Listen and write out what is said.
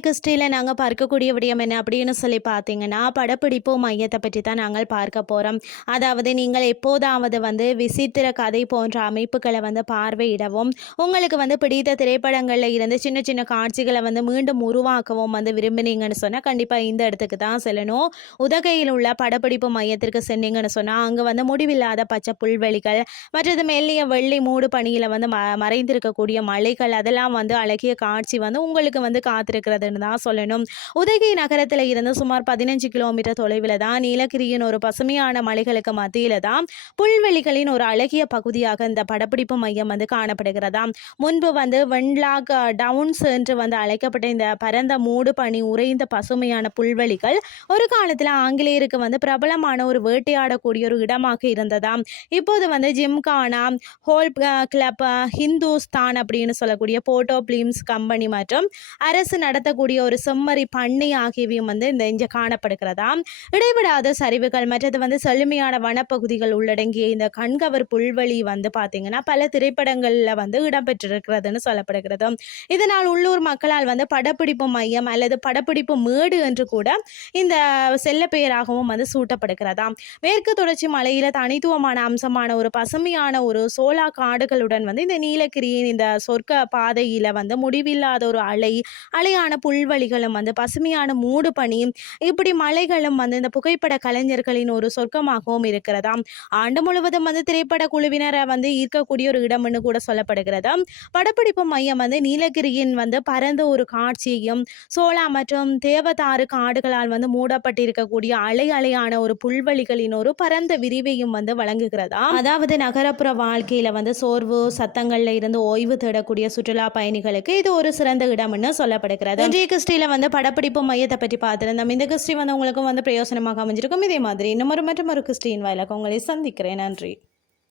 கிறிஸ்டியில் நாங்கள் பார்க்கக்கூடிய விடயம் என்ன அப்படின்னு சொல்லி பார்த்தீங்கன்னா படப்பிடிப்பு மையத்தை பற்றி தான் நாங்கள் பார்க்க போகிறோம் அதாவது நீங்கள் எப்போதாவது வந்து விசித்திர கதை போன்ற அமைப்புகளை வந்து பார்வையிடவும் உங்களுக்கு வந்து பிடித்த திரைப்படங்களில் இருந்து சின்ன சின்ன காட்சிகளை வந்து மீண்டும் உருவாக்கவும் வந்து விரும்பினீங்கன்னு சொன்னால் கண்டிப்பாக இந்த இடத்துக்கு தான் செல்லணும். உதகையில் உள்ள படப்பிடிப்பு மையத்திற்கு சென்னீங்கன்னு சொன்னால் அங்கே வந்து முடிவில்லாத பச்சை புல்வெளிகள் மற்றது மெல்லிய வெள்ளி மூடு பணியில் வந்து ம மறைந்திருக்கக்கூடிய மலைகள் அதெல்லாம் வந்து அழகிய காட்சி வந்து உங்களுக்கு வந்து காத்திருக்கிறதுன்னு தான் சொல்லணும். உதகை நகரத்தில் இருந்து சுமார் பதினஞ்சு கிலோமீட்டர் தொலைவில் தான் நீலகிரியின் ஒரு பசுமையான மலைகளுக்கு மத்தியில் தான் புல்வெளிகளின் ஒரு அழகிய பகுதியாக இந்த படப்பிடிப்பு மையம் வந்து காணப்படுகிறதாம் முன்பு வந்து வெண்லாக் டவுன்ஸ் என்று வந்து அழைக்கப்பட்ட இந்த பரந்த மூடு பனி உறைந்த பசுமையான புல்வெளிகள் ஒரு காலத்தில் ஆங்கிலேயருக்கு வந்து பிரபலமான ஒரு வேட்டையாடக்கூடிய ஒரு இடமாக இருந்ததாம் இப்போது வந்து ஜிம்கானா ஹோல் கிளப் ஹிந்துஸ்தான் அப்படின்னு சொல்லக்கூடிய போட்டோ பிலிம்ஸ் கம்பெனி மற்றும் அரசு நடத்தக்கூடிய ஒரு செம்மறி பண்ணை ஆகியவையும் வந்து இந்த இங்கே காணப்படுகிறதாம் இடைவிடாத சரிவுகள் மற்றது வந்து செழுமையான வனப்பகுதிகள் உள்ளடங்கிய இந்த கண்கவர் புல்வெளி வந்து பார்த்தீங்கன்னா பல திரைப்படங்களில் வந்து இடம்பெற்றிருக்கிறதுன்னு சொல்லப்படுகிறது. இதனால் உள்ளூர் மக்களால் வந்து படப்பிடிப்பு மையம் அல்லது படப்பிடிப்பு மேடு என்று கூட இந்த செல்ல பெயராகவும் வந்து சூட்டப்படுகிறதாம் மேற்கு தொடர்ச்சி மலையில தனித்துவமான அம்சமான ஒரு பசுமையான ஒரு சோலா காடுகளுடன் வந்து இந்த நீலகிரியின் இந்த சொர்க்க பாதையில வந்து முடிவில்லாத ஒரு அலை அலையான புல்வெளிகளும் வந்து பசுமையான மூடு பனி இப்படி மலைகளும் வந்து இந்த புகைப்பட கலைஞர்களின் ஒரு சொர்க்கமாகவும் இருக்கிறதாம் ஆண்டு முழுவதும் வந்து திரைப்பட குழுவினரை வந்து ஈர்க்கக்கூடிய ஒரு இடம்னு கூட சொல்லப்படுகிறது. படப்பிடிப்பு மையம் வந்து நீலகிரியின் வந்து பரந்த ஒரு காட்சியையும் சோளா மற்றும் தேவதாறு காடுகளால் வந்து மூடப்பட்டிருக்கக்கூடிய அலை அலையான ஒரு புல்வெளிகளின் ஒரு பரந்த விரிவையும் வந்து வழங்குகிறதா? அதாவது நகரப்புற வாழ்க்கையில வந்து சோர்வு சத்தங்கள்ல இருந்து ஓய்வு தேடக்கூடிய சுற்றுலா பயணிகளுக்கு இது ஒரு சிறந்த இடம்னு சொல்லப்படுகிறது. இன்றைய கிறிஸ்டியில வந்து படப்பிடிப்பு மையத்தை பற்றி பார்த்துருந்தோம். இந்த கிறிஸ்டி வந்து உங்களுக்கும் வந்து பிரயோசனமாக அமைஞ்சிருக்கும். இதே மாதிரி இன்னும் ஒரு மற்றும் ஒரு கிறிஸ்டியின் வாயிலாக உங்களை சந்திக்கிறேன். நன்றி.